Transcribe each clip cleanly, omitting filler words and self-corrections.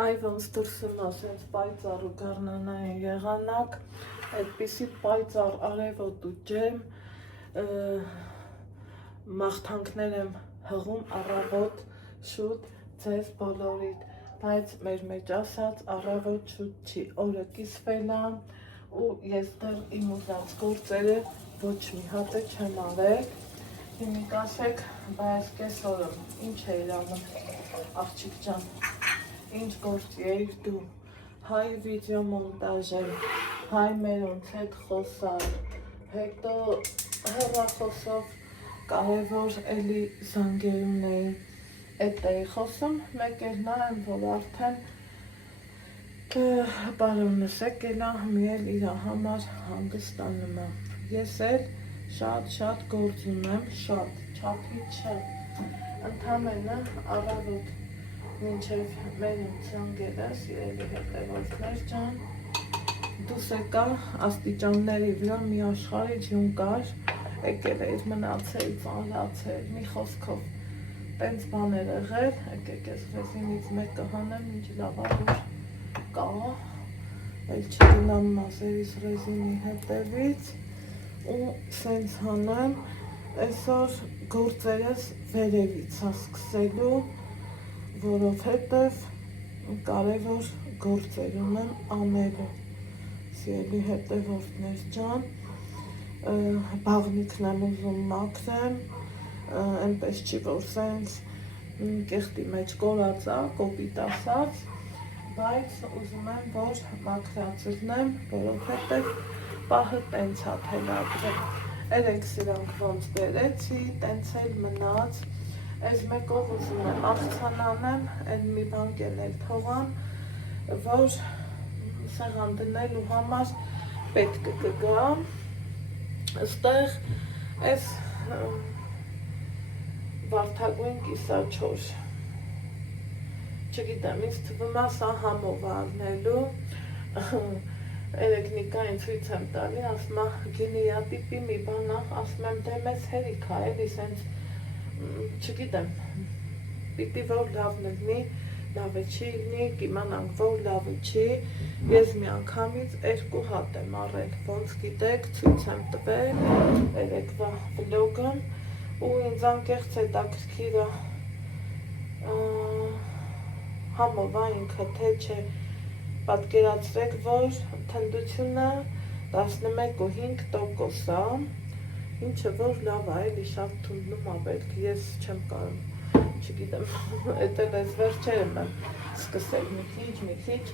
Այ ոնց դրսում ասենց պայծառ ու գարնանային եղանակ, այդպիսի պայծառ արևոտ ու ջերմ մաղթանքներ եմ հղում առավոտ շուտ ձեզ բոլորիդ, բայց մեր մեջ ասած առավոտ շուտ չի, օրը կիսվել ա ու ես դեռ իմ ուզած գործերը ոչ մի հատ չեմ արել։ Հիմիկ ասեք, բայց կեսօրը ինչ էիր անում, աղջիկ ջան, ինչ գործի էիր դու, հայ վիդեո մոնտաժել, հայ մերոնց հետ խոսալ, հետո հեռախոսով կարևոր էլի զանգերուն էին, էդ էի խոսում, մեկ էլ նա եմ, որ արդեն պարոնս եկել ա, մի էլ իրա համար հանգստանում ա։ Ես էլ շատ գործ ունեմ, շատ, չափի չէ, ընդամենը առավոտ մինչև մեր զանգերը, սիրելի հետևորդներ ջան, դուս եկա աստիճանների վրա մի աշխարհի ջուն կար, եկել էիր մնացել, ծանրացել, մի խոսքով, տենց բաներ եղել, եկեք ես ռեզինից մեկը հանեմ, ինչ լավ ա որ կա, էլ չգնամ մազերիս ռեզինի հետևից ու սենց հանեմ, այսօր գործերս վերևից ա սկսելու, որովհետև կարևոր գործեր ունեմ անելու, սիրելի հետևորդներ ջան, բաղնիքն եմ ուզում մաքրեմ, այնպես չի, որ սենց կեղտի մեջ կորած ա, կոպիտ ասած, բայց ուզում եմ, որ մաքրածրնեմ, որովհետև պահը տենց ա թելադրել, երեք սրանք ոնց բերեցի, տենց էլ մնաց, այս մեկով ուզում եմ աղցանանեմ, էլ մի բան կենել թողամ, որ սեղան դնելու համար պետք կգա, ստեղ այս վարդագույն կիսաչոր, չգիտեմ, ինձ թվում ա սա համով առնելու, երեքնիկային ցույց եմ տալի, ասում ա գինիա տիպի մի բան ա, ասում եմ դե մեզ հերիք ա, էլի սենց, չգիտեմ, պիտի որ լավն լինի, լավը չի լինի, կիմանանք, որ լավը չի, ես մի անգամից 2 հատ եմ առել, ոնց գիտեք, ցույց եմ տվել, երեկվա վլոգը, ու ինձ անկեղծ հետաքրքիր ա, համով ա ինքը, թե չէ, պատկերացրեք, որ թնդությունը 11.5% ա, ինչը որ լավ ա, էլի շատ թունդնում ա պետք, ես չեմ կարող, չգիտեմ, էդ էլ ես վերջերում եմ սկսել մի քիչ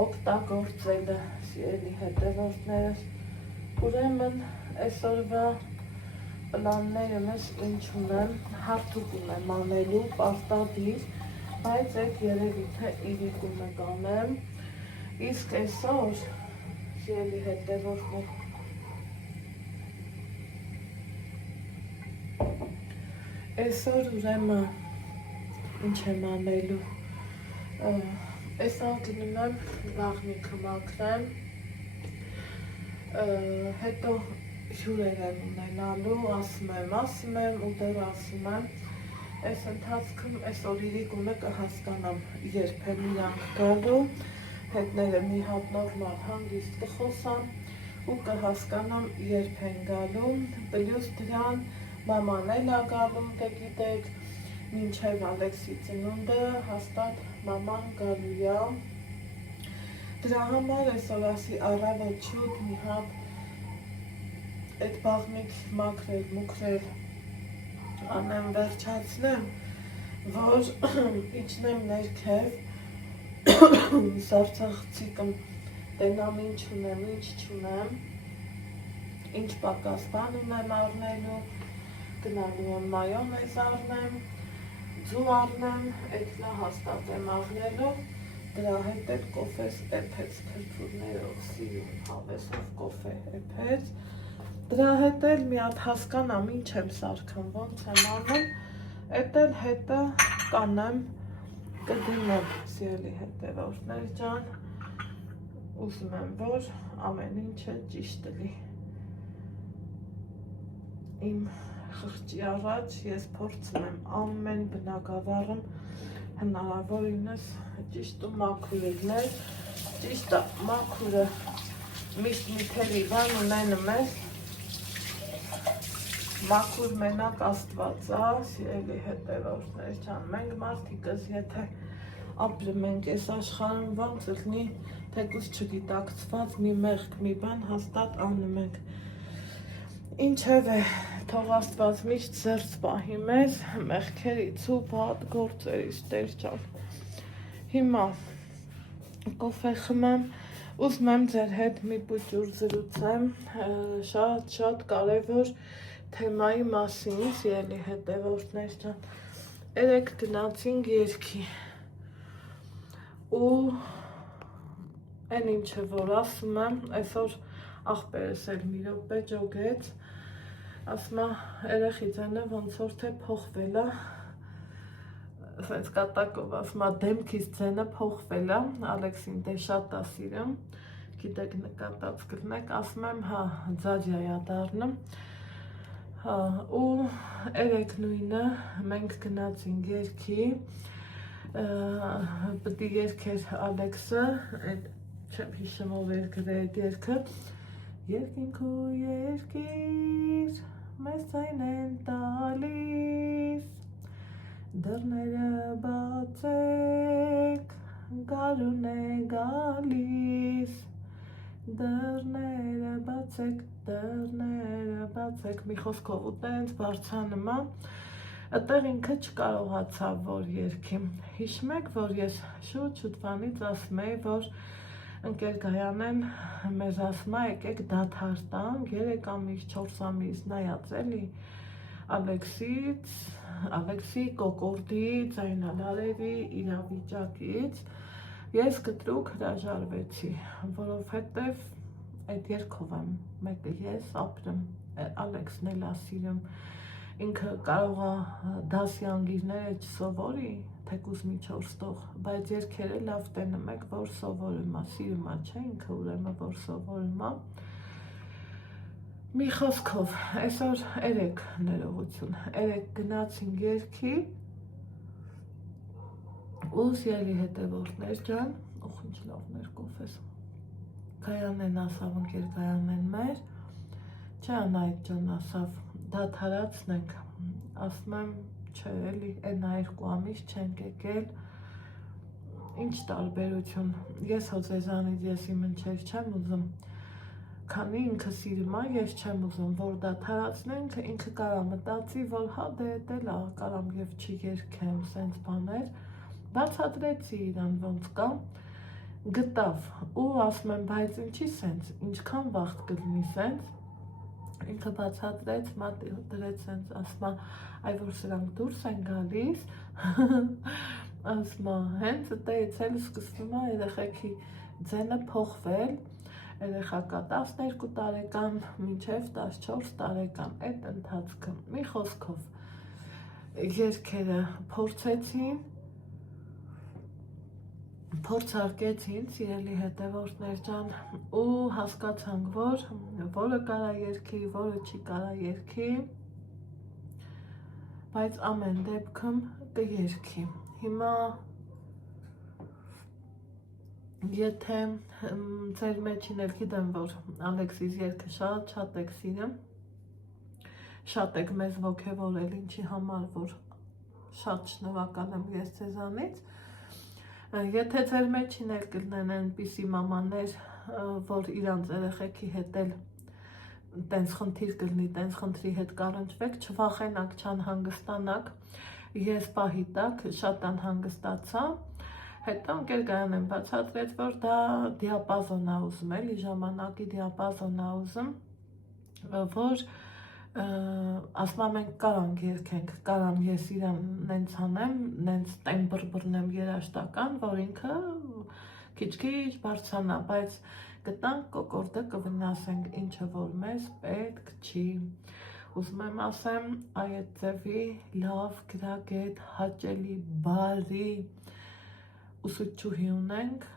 օգտագործելը, սիրելի հետևորդներս, ուրեմն այսօրվա պլաններս ինչ ունեմ, հարթուկ ունեմ անելու, պարտադիր, բայց այդ երևի թե իրիկումը կանեմ, իսկ այսօր, սիրելի հետևորդներ, այսօր ուրեմն ինչ եմ անելու, այսօր գնում եմ բաղնիքը մաքրեմ, հետո հյուրեր եմ ունենալու, ասում եմ ու դեռ ասում եմ, այս ընթացքում այսօր իրիկումը կհասկանամ երբ եմ իրանք գալու, հետները մի հատ նորմալ հանգիստ կխոսամ ու կհասկանամ երբ են գալու, պլյուս դրան մաման էլ ա գալու, գիտեք, մինչև Ալեքսի ծնունդը հաստատ մաման գալու ա, դրա համար այսօր ասի առավոտ շուտ մի հատ այդ բաղնիք մաքրել, մուքրել անեմ վերջացնեմ, որ իջնեմ ներքև, սարցախցիկն տենամ ինչ ունեմ, ինչ չունեմ, ինչ պակաս բան ունեմ առնելու, գնալու եմ մայոնեզ առնեմ, ձու առնեմ, էդնա հաստատ եմ առնելու, դրա հետ էլ կոֆես էփեց, քրփուրներով սիրում, հավեսով կոֆե էփեց, դրա հետ էլ մի հատ հասկանամ ինչ եմ սարքում, ոնց եմ անում, էդ էլ հետը կանեմ, կդնեմ, սիրելի հետևորդներ ջան, ուզում եմ, որ ամեն ինչը ճիշտ լի, իմ խղճի առաջ ես փորձում եմ ամեն բնակավարում հնարավորինս ճիշտ ու մաքուր եղնել, ճիշտ մաքուրը միշտ միթերի բան ունենում ես, մաքուր մենակ Աստված է, սիրելի հետևորդներ ջան, մենք մարդիկս եթե ապրում ենք այս աշխարհում ոնց լինի, թեկուզ չգիտակցված մի մեղք, մի բան հաստատ անում ենք, ինչևէ, թող Աստված միշտ զերծ պահի մեզ մեղքերից ու վատ գործերից Տեր ջան։ Հիմա կոֆե խմեմ, ուզում եմ ձեր հետ մի փոքր զրուցեմ շատ կարևոր թեմայի մասին, սիրելի հետևորդներ ջան։ Երեկ գնացինք երգի ու այն ինչը որ ասում եմ, այսօր աղբերս էլ մի րոպե ջոգեց, ասում է երեխի ձայնը ոնց որ թե փոխվել է, ասենց կատակով ասում է դեմքից ձայնը փոխվել է, Ալեքսին դե շատ է սիրում, գիտեք նկատած կլինեք, ասում եմ հա ձաջա է դառնում, ու երեկ նույնը մենք գնացինք երգի, պետք է երգեր Ալեքսը, չեմ հիշում ով էր գրել այդ երգը, երկինք ու երկիր, մեզ ձայն են տալիս, դռները բացեք, գարուն է գալիս, դռները բացեք, մի խոսքով ու տենց բարձանում է, այդտեղ ինքը չկարողացավ որ երգի, հիշում եք, որ ես շուտ-շուտվանից ասում էի, որ ընկեր Գայանեն մեզ ասում է եկեք դադար տանք 3 ամիս 4 ամիս նայած էլի Ալեքսի կոկորդի ձայնալարերի իրավիճակից ես կտրուկ հրաժարվեցի, որովհետև այդ երգով եմ մեկը ես ապրում, Ալեքսն էլ է սիրում, ինքը կարող է դասի անգիրները չսովորի, թեկուզ մի 4 տող, բայց երգերը լավ տենում եք, որ սովորում է, սիրում է, չէ, ինքը ուրեմն որ սովորում է։ Մի խոսքով, այսօր երեկ ներողություն, երեկ գնացինք երգի ու սիրելի հետևորդներ ջան, ուխ ինչ լավներ կոֆես, Գայանեն ասավ, ընկեր Գայանեն մեր, չէ Անահիտ ջան ասավ, դադարացնենք, ասում եմ, չէ էլի, այն 2 ամիս չենք եկել, ինչ տարբերություն, ես հո ձեզանից եսի մնչեր չեմ ուզում, քանի ինքը սիրում է, ես չեմ ուզում, որ դադարացնենք, ինքը կարա մտածի, որ հա դե էլ է, կարամ և չի երգեմ, սենց բաներ, բացատրեցի իրան ոնց կա, գտավ ու ասում եմ, բայց ինչի սենց, ինչքան վաղտ կլինի սենց, ինքը բացատրեց, մատի դրեց սենց, ասում է, այ որ սրանք դուրս են գալիս, ասում է, հենց այդտեղից էլ սկսվում է երեխեքի ձենը փոխվել, երեխա կա 12 տարեկան, մինչև 14 տարեկան, այդ ընթացքը, մի խոսքով, երգերը փորձարկեցին, սիրելի հետևորդներ ջան, ու հասկացանք, որ որը կարա երգի, որը չի կարա երգի, բայց ամեն դեպքում կերգի։ Հիմա եթե ձեր մեջին էլ գիտեմ, որ Ալեքսիս երգը շատ եք սիրում, շատ եք մեզ ոգևորել, ինչի համար, որ շատ շնորհակալ եմ ես ձեզանից, եթե ձեր մեջին էլ կլինեն այնպիսի մամաներ, որ իրանց երեխեքի հետ էլ տենց խնդիր կլինի, տենց խնդրի հետ կառնչվեք, չվախենաք, չանհանգստանաք, ես պահի տակ շատ անհանգստացա, հետո ընկեր Գայանեն բացատրեց, որ դա դիապազոն է ուզում, էլի ժամանակի դիապազոն է ուզում, որ ասում եմ մենք կարանք երգենք, կարամ ես իրան նենց անեմ, նենց տեմբր բռնեմ երաշտական, որ ինքը քիչ-քիչ բարձրանա, բայց գտանք կոկորդը կվնասենք, ինչը որ մեզ պետք չի, ուզում եմ ասեմ, այդ ձևի լավ, գրագետ, հաճելի, բարի ուսուցչուհի ունենք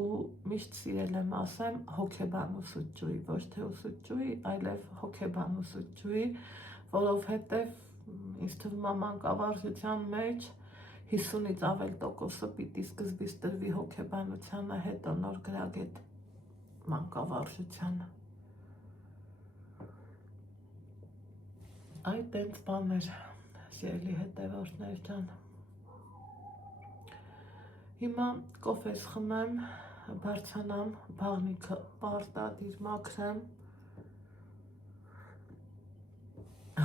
ու միշտ սիրել եմ ասեմ հոգեբան ուսուցչուհի, ոչ թե ուսուցչուհի, այլև հոգեբան ուսուցչուհի, որովհետև ինձ թվում է մանկավարժության մեջ 50-ից ավել տոկոսը պիտի սկզբից տրվի հոգեբանությանը, հետո նոր գրագետ մանկավարժությանը։ Այդ տենց բաներ, սիրելի հետևորդներ ջան։ Հիմա կոֆես խմեմ, բարձանամ, բաղնիքը պարտադիր մաքրեմ,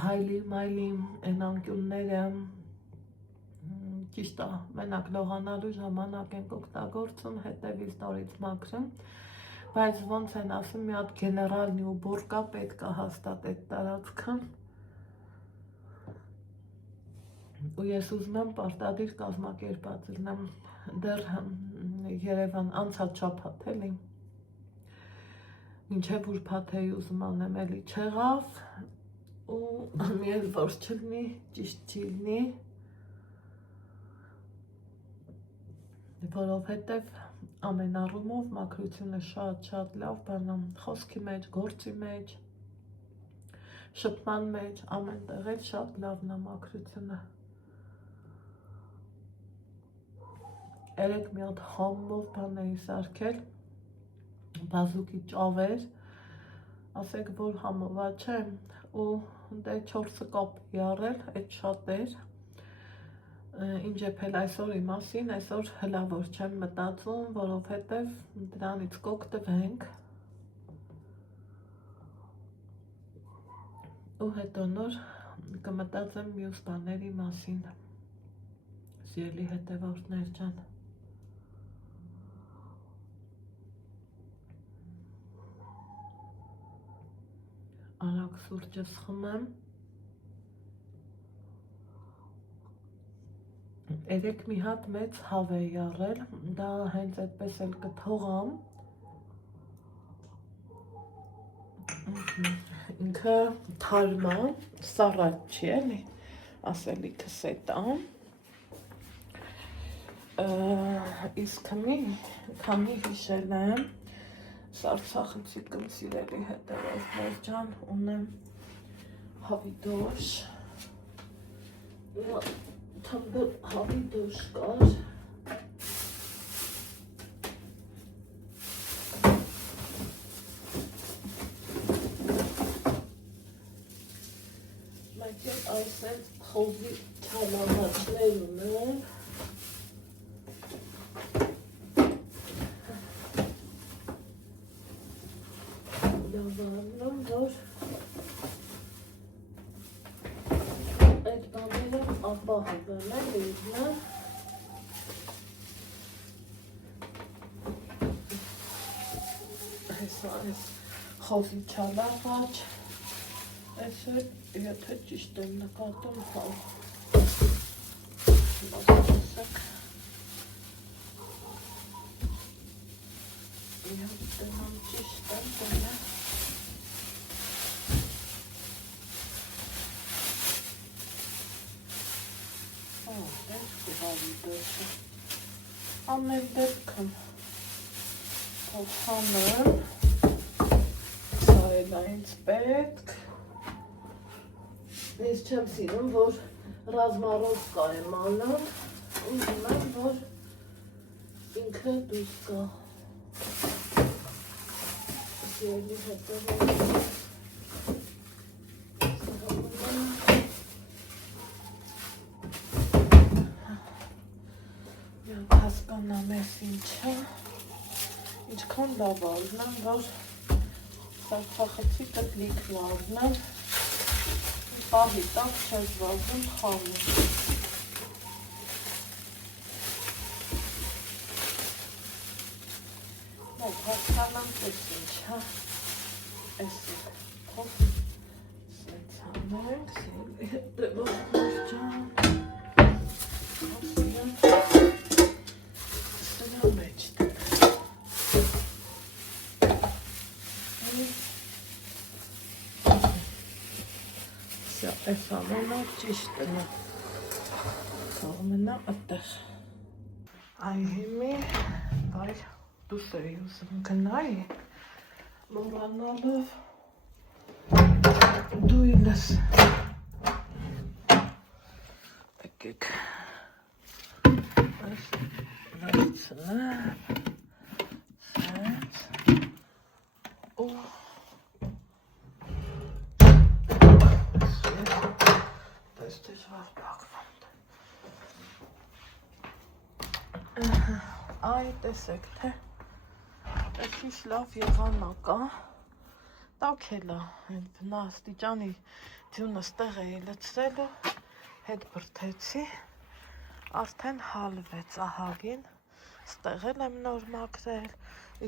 հայլի-մայլի են անկյունները ճիշտ է, մենակ լողանալու ժամանակ ենք օգտագործում, հետևից նորից մաքրում, բայց ոնց են ասում, մի հատ գեներալնի ու բորկա պետք է հաստատ այդ տարածքը, ու ես ուզում եմ պարտադիր կազմակերպած լինեմ, դեռ Երևան անցած շաբաթ էլի, մինչև ուրբաթ էի ուզում անեմ, էլի չեղավ, ու մի էլ որ չլինի, ճիշտ չի լինի, որովհետև ամեն առումով մաքրությունը շատ լավ բան է, խոսքի մեջ, գործի մեջ, շփման մեջ, ամեն տեղ էլ շատ լավն է մաքրությունը։ Երեկ մի հատ համով բան էի սարքել, բազուկի ճավեր, ասեք որ համովա չէ, ու դե 4 կապ յարել, այդ շատ էր, ինչ եփել այսօրի մասին, այսօր հլավոր չեմ մտածում, որովհետև դրանից կօգտվենք ու հետո նոր կմտածեմ մյուս բաների մասին, սիրելի հետևորդներ ջան։ Արագ սուրճս խմեմ, երեկ մի հատ մեծ հավ է յարել, դա հենց այդպես էլ կթողամ, ինքը թարմա, սառած չի էլի, ասելիքս էդ ա, իսկ քանի հիշել եմ, Սարցախցիկն սիրելի հետևորդներ ջան, ունեմ հավի դոշ, թմբլ հավի դոշ կար, մեկ էլ այսպես խոզի չալամաչներ ունեմ, լավանում, որ այդ բաները ապահովում են լիզնը, հեսա այս խոզի չալաղաչ, այս էլ եթե ճիշտ եմ նկատում, ասեք, իհատ տնամ ճիշտ եմ տնեմ, ամեն դեպքն փոխանեմ, սա էլ այնց պետք, ես չեմ սիրում, որ ռազմարոզկա եմ անում, ուզում եմ, որ ինքը դուրս գա, սիրելի հետևորդներ, հասկանամ ես ինչը, ինչքան լավ ալնեմ, որ սարցախցիկը լիք լավնեմ, պահի տակ չես վազում խալում։ Մոտ հասկանամ ես ինչ, հա, ես փոս սենց հանենք, սիրելի հետևորդներ ջան, այս ամենը ճիշտ է, թողմենա ատեղ, այ հիմի, այ դուս էի ուզում գնայի, մորանալով, դու իլս, եկեք, վերցնեմ, սենց, ու պես դժվար պակվանդ։ Այ տեսեք, թե պես ինչ լավ եղանակա, տաքելա, բնաստիճանի ձյունը ստեղ էի լցրելու, հետ բրդեցի, արդեն հալվեց ահագին, ստեղել եմ նոր մաքրել,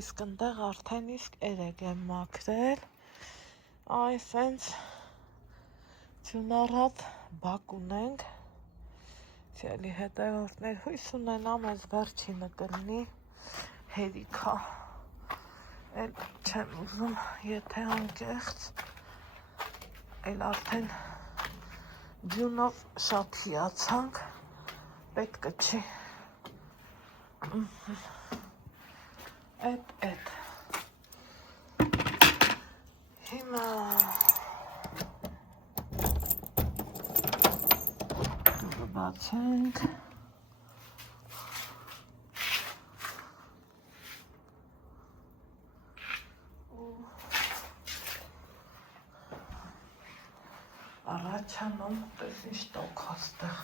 իսկ ընդեղ արդեն իսկ երեկ եմ մաքրել, այ սենց ձյունառատ բակ ունենք, ցելի հետևորդներ հույս ունենամ ես վերջինը կլինի, հերիքա, էլ չեմ ուզում, եթե անկեղծ, էլ արդեն ձյունով շատ հիացանք, պետքը չի, էտ, հիմա բացենք, առաջանում պես ինչ տոքաստեղ,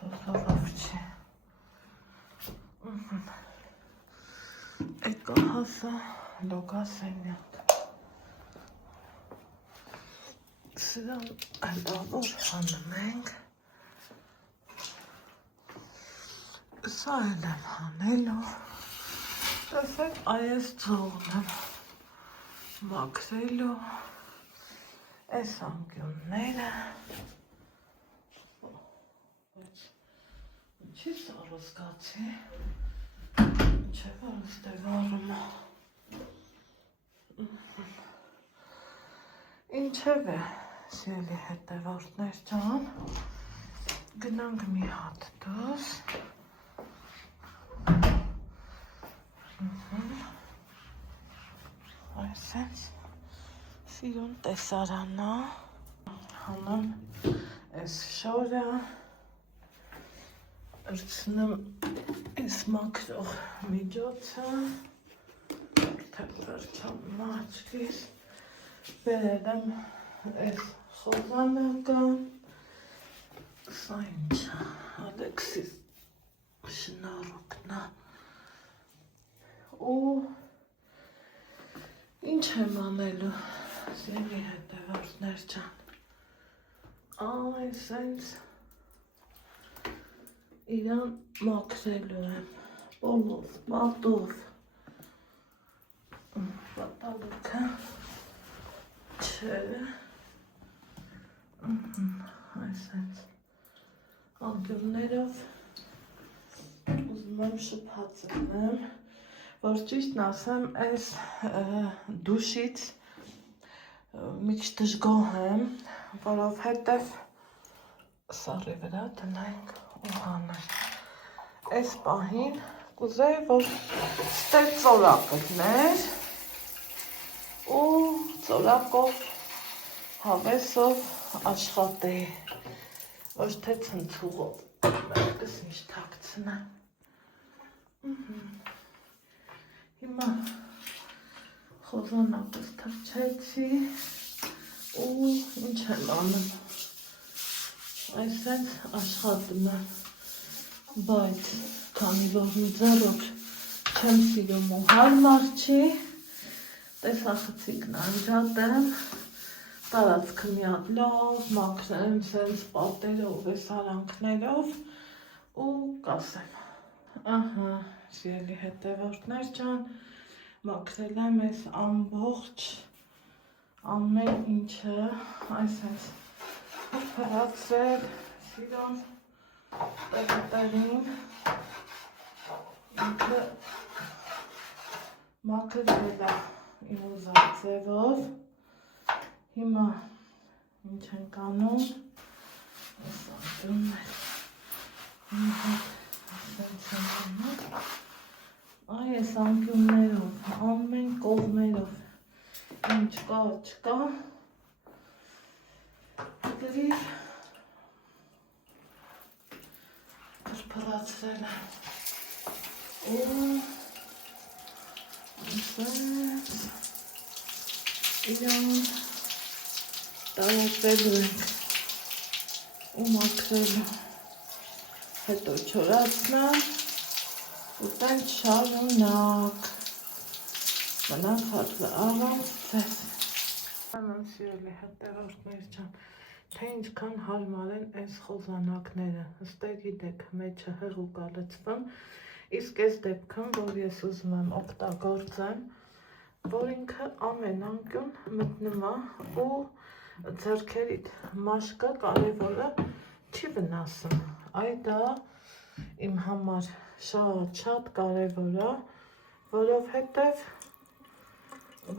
հոսորով չի, եկա հասա լոգասենյակ, սրան այլավոր հանում ենք, սա էլ եմ հանելու, տեսեք այս ծողն եմ մաքրելու, այս անկյունները, ինչի սարը զգացի, ինչ է որ ստեղ արում, ինչև է, սիրելի հետևորդներ ջան, գնանք մի հատ դուրս, այսենց, սիրուն տեսարանա, հանամ այս շորը, ըրցնեմ այս մաքրող միջոցը, արդեն վերջամ մաչկիս, բերել եմ այս խոզանակը, սա ինչա, Ալեքսիս շնորհքնա, ու ինչ եմ անելու, սիրելի հետևորդներ ջան, այ սենց իրան մաքրելու եմ, բոլով, պատով, պատալուքը չէ, այ սենց անկյուններով ուզում եմ շփացնեմ, որ ճիշտն ասեմ, այս դուշից մի քիչ դժգոհ եմ, որովհետև սարի վրա դնենք ու հանենք։ Այս պահին կուզեի, որ ստեղ ծորակը դներ ու ծորակով, հավեսով աշխատեի, ոչ թե ցնցուղով, մեկս ինչ թաքցնեմ։ Հիմա խոզանակս թրջեցի ու ինչ եմ անում, այսպես աշխատում եմ, բայց քանի որ մի ձեռով չեմ սիրում ու հարմար չի, տեսախցիկն անջատեմ, տարածքը մի հատ լավ մաքրեմ, սենց պատերով, սարանքներով ու կասեմ, ահա, սիրելի հետևորդներ ջան, մաքրել եմ այս ամբողջ ամեն ինչը, այսպես փրացել, սիրուն տեղին, ինքը մաքրվել է իմ ուզած ձևով, հիմա ինչ ենք անում, այս անկյուններ, մի հատ ասենց ենք անում, այ այս անկյուններով, ամեն կողմերով, ինչ կա, չկա, գրիր, փռացրել եմ։ Ու ասես իրան տարածելու ենք ու մաքրելու։ Հետո չորացնեմ ու տեն շարունակ։ Մնանք հատվը առանց ձեզ։ Անան սիրելի հետևորդներ ջան, թե ինչքան հարմար են այս խոզանակները, ըստեղ գիտեք, մեջը հեղուկ ա լցվում, իսկ այս դեպքում, որ ես ուզում եմ օգտագործեմ, որ ինքը ամեն անկյուն մտնում ա ու ձեռքերիդ մաշկը կարևորը չի վնասում, այ դա իմ համար շատ կարևոր ա, որովհետև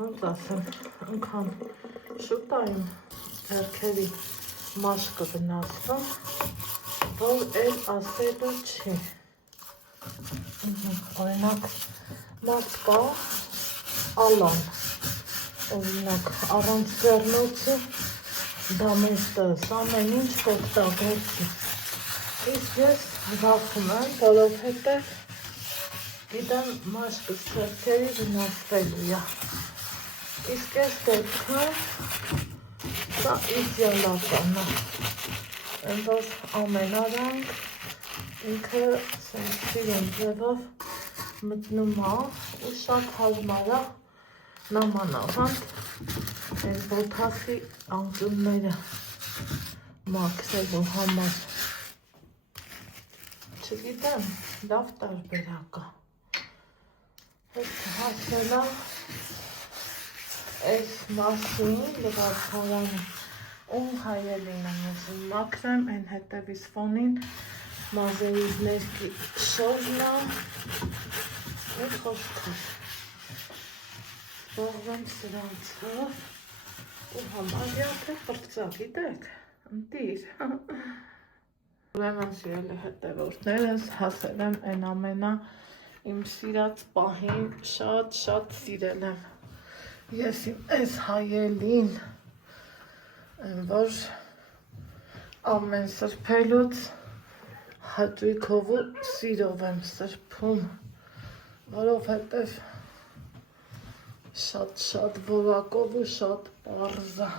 ոնց ասեմ, ընքան շուտ ա իմ ձեռքերի մաշկը վնասվում, որ էլ ասելու չի։ Օրինակ մարդ կա ալան, օրինակ առանց ձեռնոցի դամեստս, ամեն ինչ կօգտագործի։ Իսկ ես վախում եմ, որովհետև գիտեմ մաշկս ձեռքերի վնասվելու ա։ Իսկ այս դեպքում սա իդեալական ա, որ ամեն արանք ինքը սիրուն ձևով մտնում ա ու շատ հարմար ա նամանավանդ այս ոտախի անկյունները մաքրելու համար։ Չգիտեմ, լավ տարբերակ ա։ Հետո հասնելա այս մասին լվացարանը ում հայելին եմ ուզում մաքրեմ, այն հետևից ֆոնին մազերից ներքի շորն ա ու խոսքով։ Զբաղվեմ սրանցով ու համարյա թե պրծա, գիտեք, ընտիր։ Ուրեմն սիրելի հետևորդներս հասել եմ այն ամենա իմ սիրած պահին շատ սիրել եմ։ Ես իմ այս հայելին, որ ամեն սրբելուց հատույքով ու սիրով եմ սրբում, որովհետև շատ որակով ու շատ պարզ ա։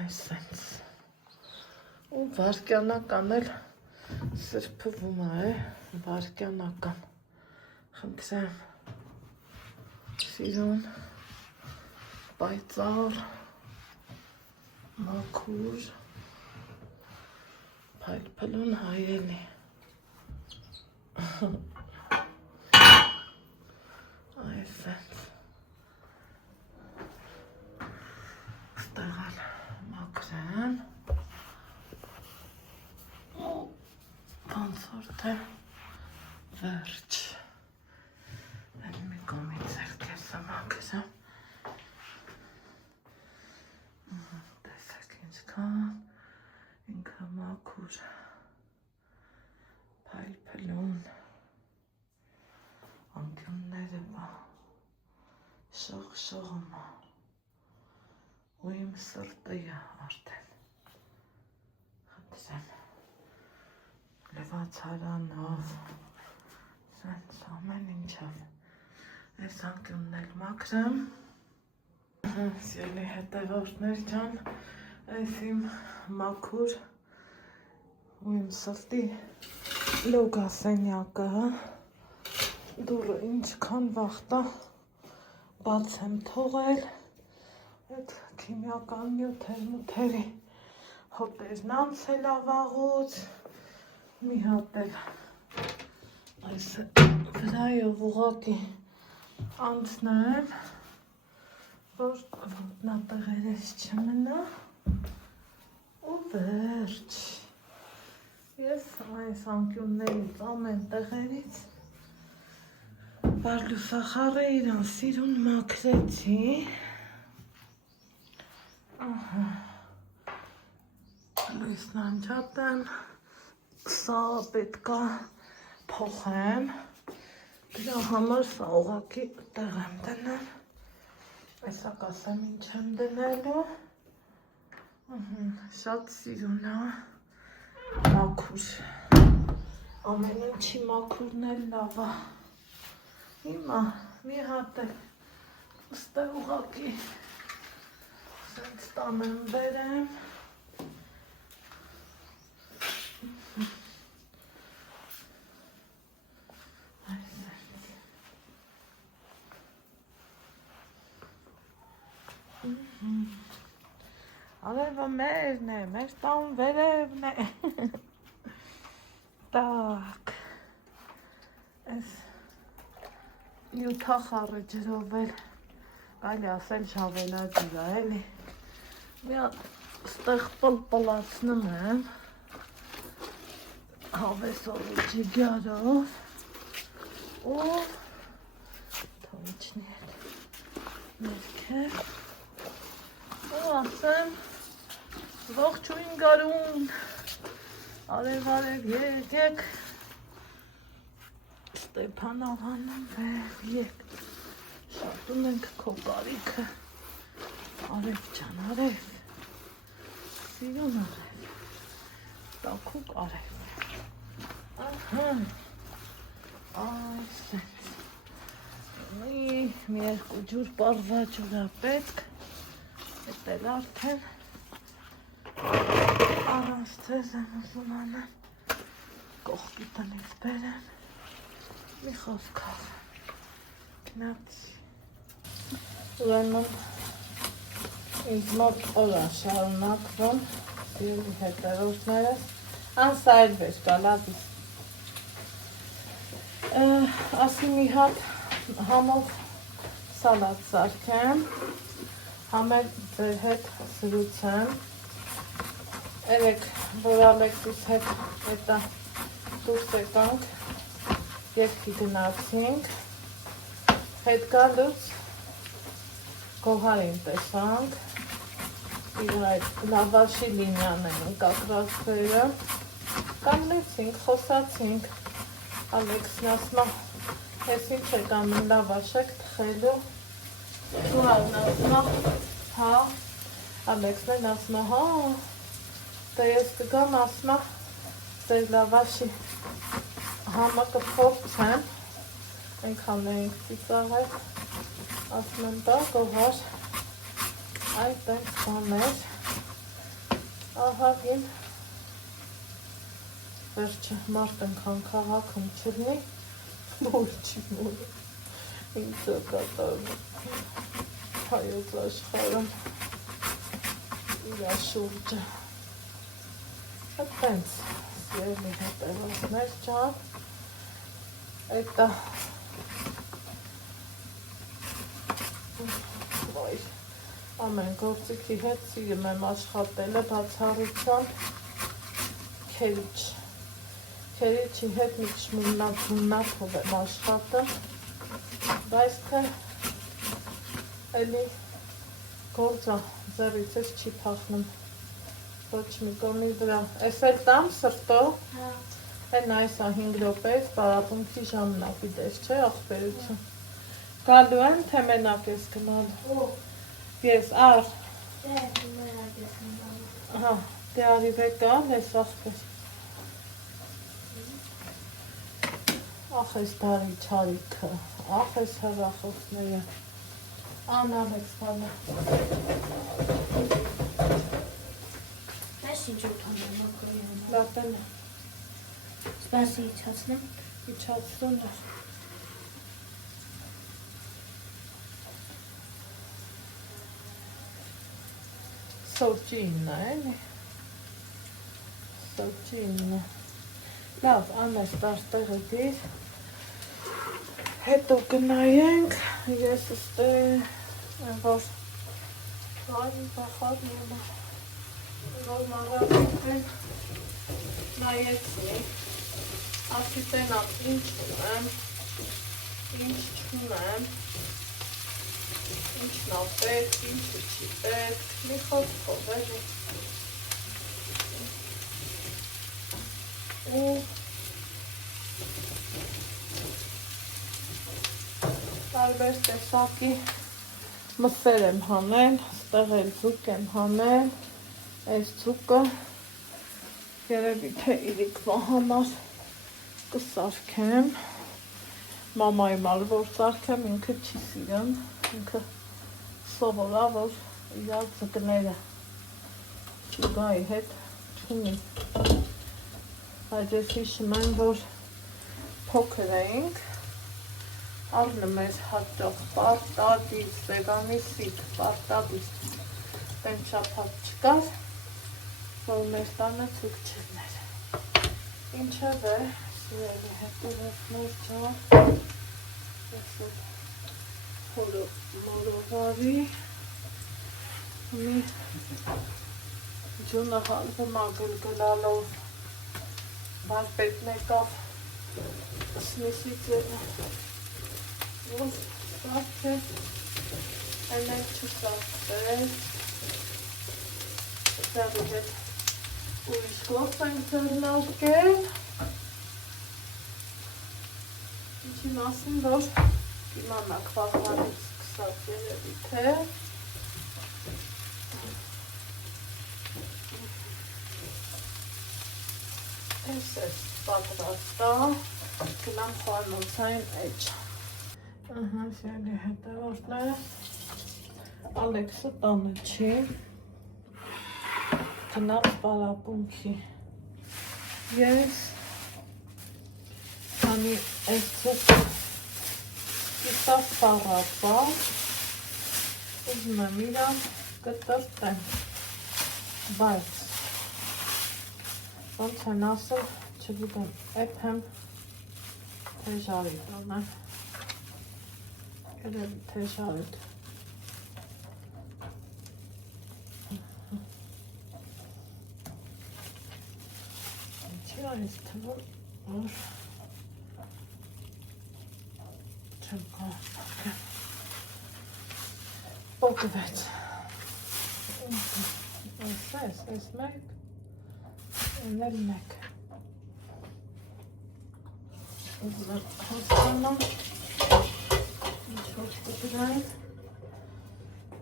Այսենց։ Ու վարկյանական էլ սրբվում է, վարկյանական։ Խնդրեմ, սիրուն, պայծառ, մաքուր, փայլփլուն հայելի։ Այսենց։ Ստեղալ մաքրեմ։ Ոնց որ թե վերջ։ Այդ մի կողմից ձեռքեսը մաքրեմ։ Տեսեք ինչքան ինքը մաքուր, փայլփլուն, անկյունները շողշողում ա ու իմ սրտը ա արդեն։ Խնդրեմ, լվացարանով, սենց ամեն ինչով այս անկյունն էլ մաքրեմ։ Սիրելի հետևորդներ ջան, այս իմ մաքուր ու իմ սրտի լոգասենյակը, դուրը ինչքան վաղտա բաց եմ թողել, այդ քիմիական նյութերի հոտերն անցել ա վաղուց, մի հատ էլ այս վրայով ուղղակի անցնեմ, որ ոտնատեղերես չմնա ու վերջ։ Ես այս անկյուններից ամեն տեղերից բարլուսախառը իրան սիրուն մաքրեցի։ Լույսն անջատեմ, սա պետք ա փոխեմ, դրա համար սա ուղղակի տեղ եմ դնել, այսա կասեմ ինչ եմ դնելու, շատ սիրուն ա, մաքուր։ Ամեն ինչի մաքուրն էլ լավ է։ Հիմա մի հատ էլ ստեղ ուղղակի սենց տանեմ բերեմ։ Արևը մերն է, մեր տան վերևն է։ Так, այս յութախառը ջրով էլ կարելի ասել շավելաջուր է, էլի։ Մի հատ ստեղ պլպլացնում եմ հավեսովի ջիգարով ու թողիչնի հետ ներքև ու ասեմ ողջույն գարուն, արև եկեք, Ստեփան աղանում վեր եկ, շատում ենք քո կարիքը, արև ջան, արև, սիրուն արև, տաքուկ արև, ահա, այսպես, մի երկու ջուր պարվա ջուրա պետք, էտ էլ արդեն, առանց ձեզ եմ ուզում անեմ, կողքի տնից բերեմ, մի խոսքով, գնացի, ուրեմն ինձ մոտ օր շարունակվում, սիրելի հետևորդներս, անսա էլ վեր կա, լավի, ասի մի հատ համով սալատ սարքեմ, համեր ձեր հետ սրուցեմ, երեք, որ Ալեքսիս հետ հետա դուրս եկանք, երկի գնացինք, հետ գալուց Գոհարին տեսանք, իր այդ լավաշի լինյան են կակրածվերը, կանլեցինք, խոսացինք, Ալեքսին ասմա, ես ինչ եք ամեն լավաշ եք թխելու, Գոհարն ասմա, հա, Ալեքսին ասմա, հա, Դե ես կգամ ասմա ձեր լավաշի համը կփորձեմ, ենքան էինք ծիծաղել, ասում եմ դա Գոհար, այդ ենք բաներ, ահա իմ վերջը մարդ ենքան քաղաքում չլնի, որ չի մորը, ինձ է կատարում, հայոց աշխարհում իրա շուրջը, Այդպես, սիրելի հետևորդներ ջան, էտա ամեն գործիքի հետ սիրում եմ աշխատելը բացառությամբ քերիչի հետ մի շմուննափով եմ աշխատում, բայց թե էլի գործը ձեռիցս չի փախնում ոչ մի կողմի վրա, ես էլ տամ սրտո, են այսա 5 րոպեից պարապունքի ժամանակ իդես չէ աղբերություն, գալու են, թե մենակ ես գնալու, ես ար, դե արիվ է կալ, ես աղբեր, աղ ես դարի չարիքը, աղ ես հրախոսները, անալեքս բանը, Ինչ ուտանում մակրոյանը։ լատեն է, Սպասի իջացնեմ։ իջացրուն է, սորջինն է, էլի, սորջինն է, լավ, անես տարտեղը դիր, հետո գնայենք, ես ստեղ, որ բախար նոմա, որ մաղավիքեն նայեցնի, ասի տենամ ինչ ունեմ, ինչ չունեմ, ինչն ա պետք, ինչը չի պետք, մի խոսքով էլի, ու տարբեր տեսակի մսեր եմ հանել, ստեղ էլ ձուկ եմ հանել, այս ձուկը Երևի թե իրիկվա համար կսարքեմ, մամայի մալ որ սարքեմ, ինքը չի սիրում, ինքը սովորա, որ իրար ձկները չուգայի հետ չունի, բայց ես հիշում եմ, որ փոքր էինք, առնում էր հաճախ պարտադից, վեգանիսիկ, պարտադից, տեն շաբաթ չկար, որ մեր տանը ցուկ չլներ։ Ինչև է, սիրելի հետևեցներ ջան, ես հորը մորովարի, մի ջունը հալվում ագլգլալով, բայց պետն եկավ սնիսից եղը, որ սարք է, այնեք չսարքվել, դարի հետ ուրիշ գործ ենք ձեռնարկել, ինչի մասին, որ իմանաք վաղվանից սկսած երևի թե, ես ես պատրաստա, գնամ խորանոցային էջ։ Սյանի հետևորդները, Ալեքսը տանը չի, գնամ պարապունքի, ես քանի այսպես կիսավ պարապա, ուզում եմ իրան կտրտեմ, բայց ոնց են ասել, չգիտեմ, էփեմ թեժարիտ անեմ, երևի թեժարիտ, ինչի այս թվում, որ չեմ կարող պակեմ, պոկվեց, այս մեկ, են էլ մեկ, ուզում եմ հասկանամ, ինչ-որ կտրայ,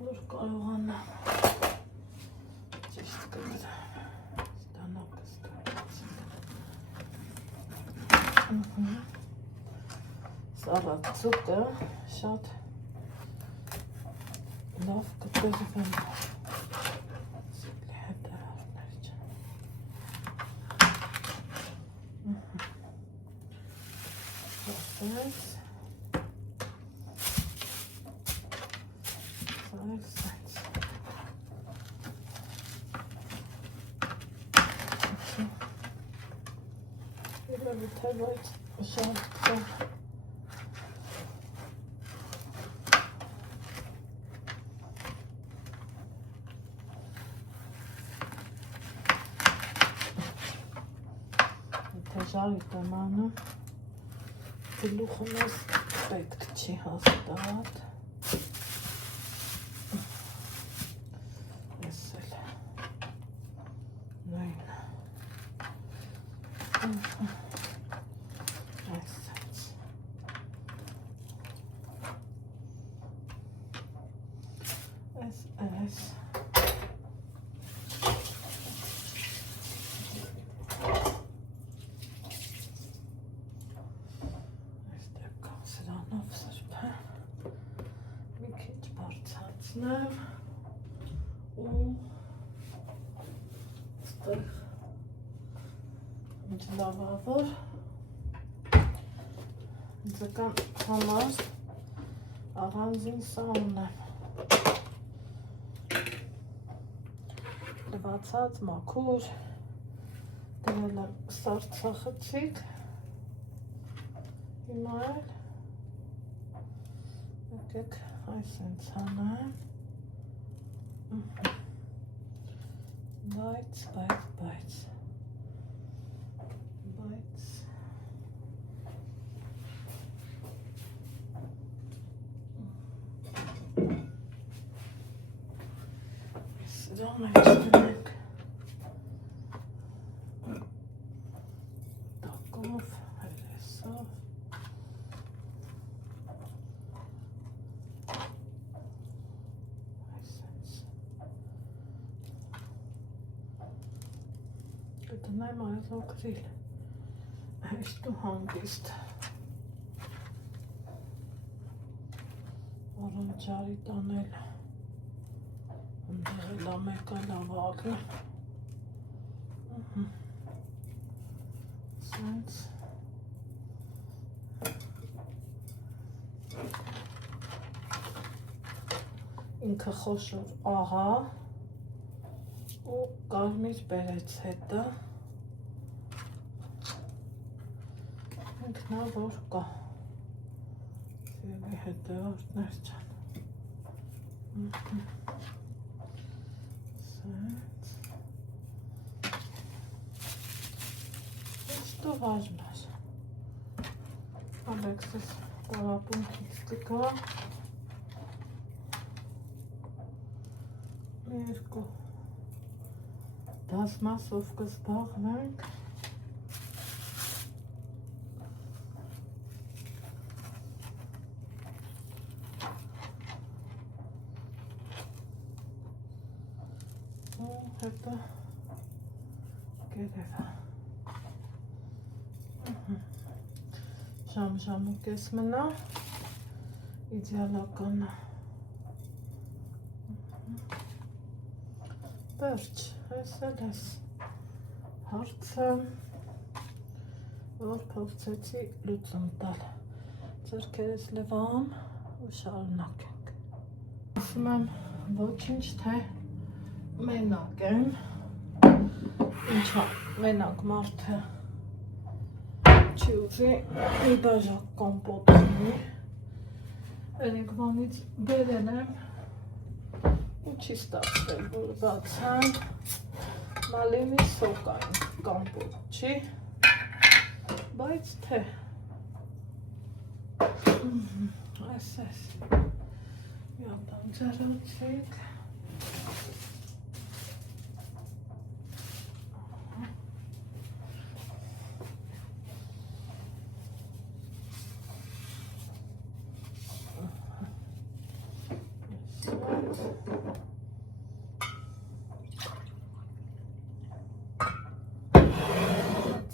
որ կարողանամ ճիշտ կտրեմ, ստանոկը ստանոց, սառացուկը շատ լավ կտրվում, սիպլի հետևարներ չան, հոսես, Երևի թե բայց շատ կար Եթե ժարիտ եմ անում գլուխը մեզ պետք չի հաստատ ես էլ նույն այսպես այս դեպքում սրանով սրբեմ մի քիչ բարձրացնեմ ու ստեղ ինչ լավավոր ձկան համար առանձին սա ունեմ լվացած մաքուր դրել եմ սարցախցիկ հիմա էլ եկեք այս հենց անեմ բայց սրան այս դնենք տակով, հերեսով այսենց կուզնայմ այլոքրիլ, հեշտ ու հանգիստ, առանջարի տանել, ընդեղել ամեկը լավալը, սենց, ինքը խոշոր աղա ու կարմիր բերեց հետը, ինքնա որ կա, սիրելի հետևորդներ չան, սենց, что важно. Alexis տարապունքից տկա, երկու դասմասով կզբաղվենք, ու հետը գերևա ժամ ու կես մնա, իդեալական է, վերջ, ես էլ ես հարցը, որ փորձեցի լուծում տալ, ձեռքերս լվամ ու շարունակենք, ասում եմ ոչինչ թե մենակ եմ, ինչա մենակ մարդը չի ուզի մի բաժակ կոմպոտ ունի, երեկվանից բերել եմ ու չի ստացվել, որ բացան, մալինի սոկային կոմպոտ չի, բայց թե, այս միապան ձարոցիկ,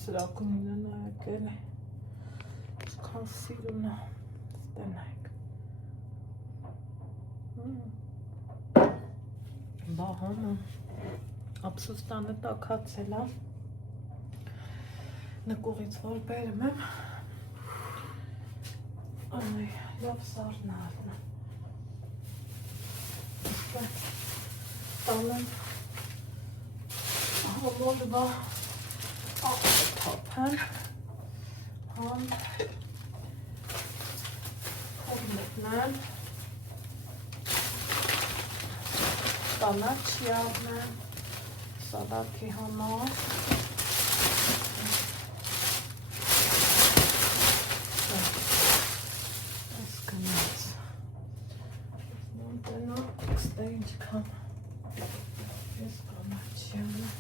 սրակունինը նայակել է, չքան սիրուն է, ստենայք, բահանը, ապսուստանը տակացել է, նկուղից որ բերում եմ, այ, լավ սարնալն է, տալեմ, համոլվա, թափեմ, համ մտնեմ, կանաչի առնեմ, սալատի համար, այս կնած, տնով կստե ինչքան, ես կանաչի առնեմ,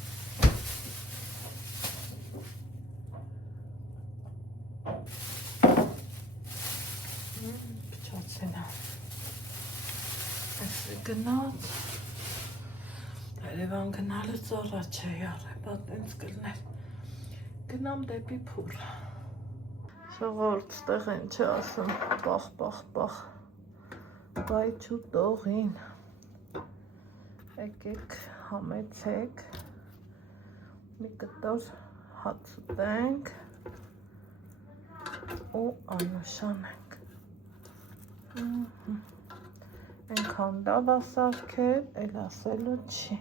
գնաց, Երևան գնալուց առաջ է յարեպատ ինձ կլներ, գնամ դեպի փուր, ժողորդ ստեղ են չի ասում, պախ, բայչու տողին, եկեք համեցեք, մի կտոր հաց ուտենք ու անուշանենք, Ենքան լավ ասարքել, էլ ասելու չի։